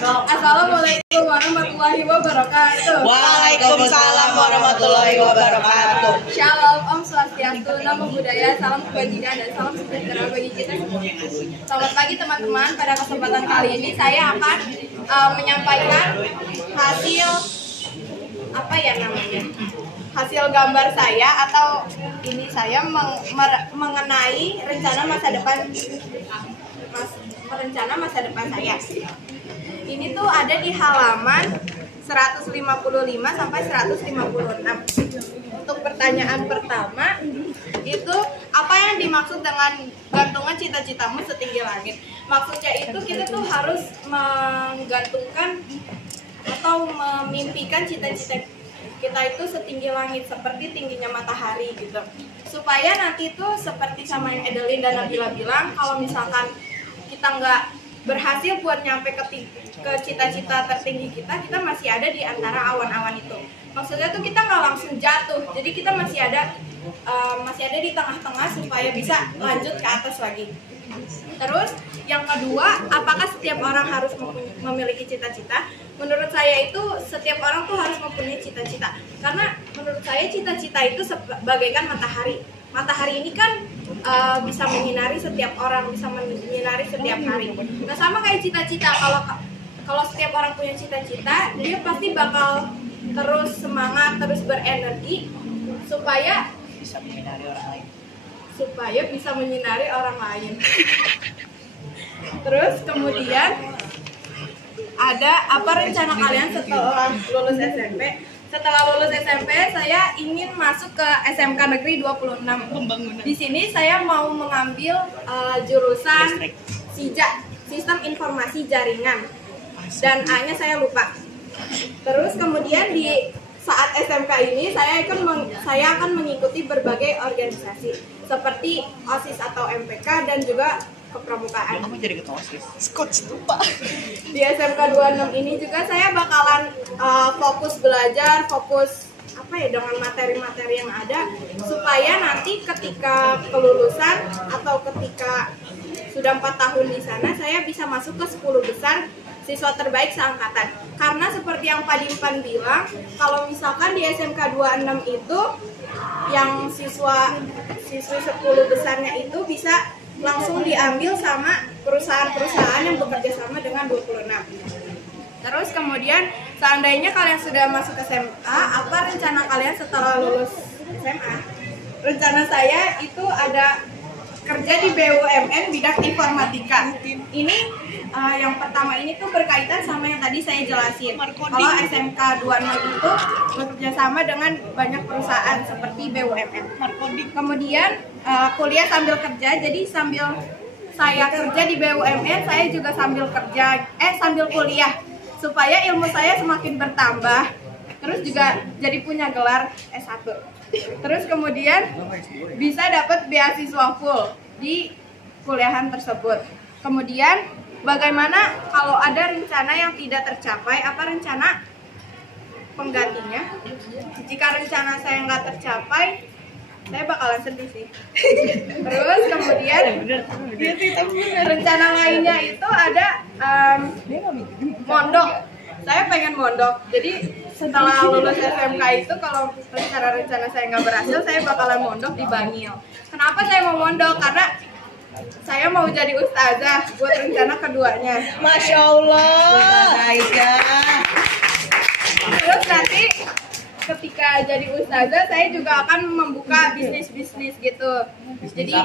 Assalamualaikum warahmatullahi wabarakatuh. Waalaikumsalam warahmatullahi wabarakatuh. Shalom, Om Swastiastu, Namo Buddhaya, salam kebajikan dan salam sejahtera bagi kita semua. Selamat pagi teman-teman. Pada kesempatan kali ini saya akan menyampaikan hasil hasil gambar saya atau ini saya mengenai rencana masa depan saya. Ini tuh ada di halaman 155 sampai 156. Untuk pertanyaan pertama itu apa yang dimaksud dengan gantungan cita-citamu setinggi langit? Maksudnya itu kita tuh harus menggantungkan atau memimpikan cita-cita kita itu setinggi langit, seperti tingginya matahari gitu. Supaya nanti tuh seperti sama yang Edelin dan Nabila bilang, kalau misalkan kita nggak berhasil buat nyampe ke cita-cita tertinggi kita masih ada di antara awan-awan itu. Maksudnya tuh kita nggak langsung jatuh, jadi kita masih ada di tengah-tengah supaya bisa lanjut ke atas lagi. Terus yang kedua, apakah setiap orang harus memiliki cita-cita? Menurut saya itu setiap orang tuh harus mempunyai cita-cita, karena menurut saya cita-cita itu bagaikan matahari. Matahari ini kan bisa menyinari setiap orang, bisa menyinari setiap hari. Nah sama kayak cita-cita, kalau setiap orang punya cita-cita, dia pasti bakal terus semangat, terus berenergi supaya bisa menyinari orang lain. Terus kemudian ada apa rencana kalian setelah lulus SMP? Setelah lulus SMP, saya ingin masuk ke SMK Negeri 26. Di sini saya mau mengambil jurusan SIJA, Sistem Informasi Jaringan. Dan A-nya saya lupa. Terus kemudian di saat SMK ini saya akan mengikuti berbagai organisasi seperti OSIS atau MPK dan juga kepramukaan. Kamu jadi ketua OSIS. Scotch tuh, Pak. Di SMK 26 ini juga saya bakalan fokus belajar, dengan materi-materi yang ada, supaya nanti ketika kelulusan atau ketika sudah 4 tahun di sana, saya bisa masuk ke 10 besar siswa terbaik seangkatan. Karena seperti yang Pak Dimpan bilang, kalau misalkan di SMK 26 itu yang siswi 10 besarnya itu bisa langsung diambil sama perusahaan-perusahaan yang bekerja sama dengan 26. Terus kemudian seandainya kalian sudah masuk ke SMA, apa rencana kalian setelah lulus SMA? Rencana saya itu ada kerja di BUMN bidang informatika. Ini yang pertama ini tuh berkaitan sama yang tadi saya jelasin. Kalau SMK 26 itu bekerja sama dengan banyak perusahaan seperti BUMN. Kemudian kuliah sambil kerja, jadi sambil saya kerja di BUMN, saya juga sambil kuliah supaya ilmu saya semakin bertambah. Terus juga jadi punya gelar S1. Terus kemudian bisa dapat beasiswa full di kuliahan tersebut. Kemudian bagaimana kalau ada rencana yang tidak tercapai, apa rencana penggantinya? Jika rencana saya nggak tercapai, saya bakalan sedih sih. Terus kemudian rencana lainnya itu ada mondok. Saya pengen mondok. Jadi setelah lulus SMK itu kalau rencana saya nggak berhasil, saya bakalan mondok di Bangil. Kenapa saya mau mondok? Karena saya mau jadi ustazah buat rencana keduanya. Masya Allah. Terus nanti ketika jadi ustazah, saya juga akan membuka bisnis-bisnis gitu. Jadi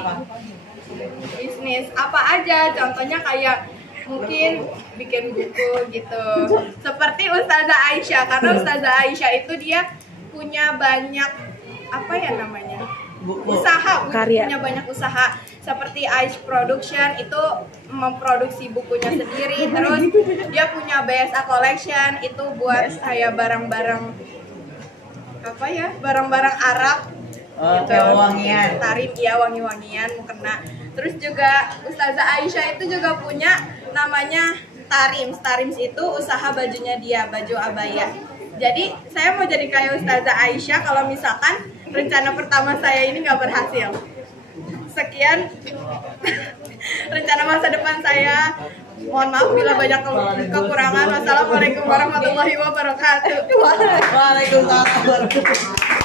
bisnis apa aja, contohnya kayak mungkin bikin buku gitu. Seperti Ustazah Aisyah, karena Ustazah Aisyah itu dia punya banyak usaha, punya banyak usaha. Seperti Aish Production itu memproduksi bukunya sendiri. Terus dia punya BSA Collection itu buat kayak barang-barang Arab. Wangian. Tarim, iya wangi-wangian, mukena. Terus juga Ustazah Aisyah itu juga punya namanya Tarims. Tarims itu usaha bajunya dia, baju abaya. Jadi saya mau jadi kayak Ustazah Aisyah kalau misalkan rencana pertama saya ini nggak berhasil. Sekian rencana masa depan saya. Mohon maaf bila banyak kekurangan. Wassalamualaikum warahmatullahi wabarakatuh. Waalaikumsalam warahmatullahi wabarakatuh.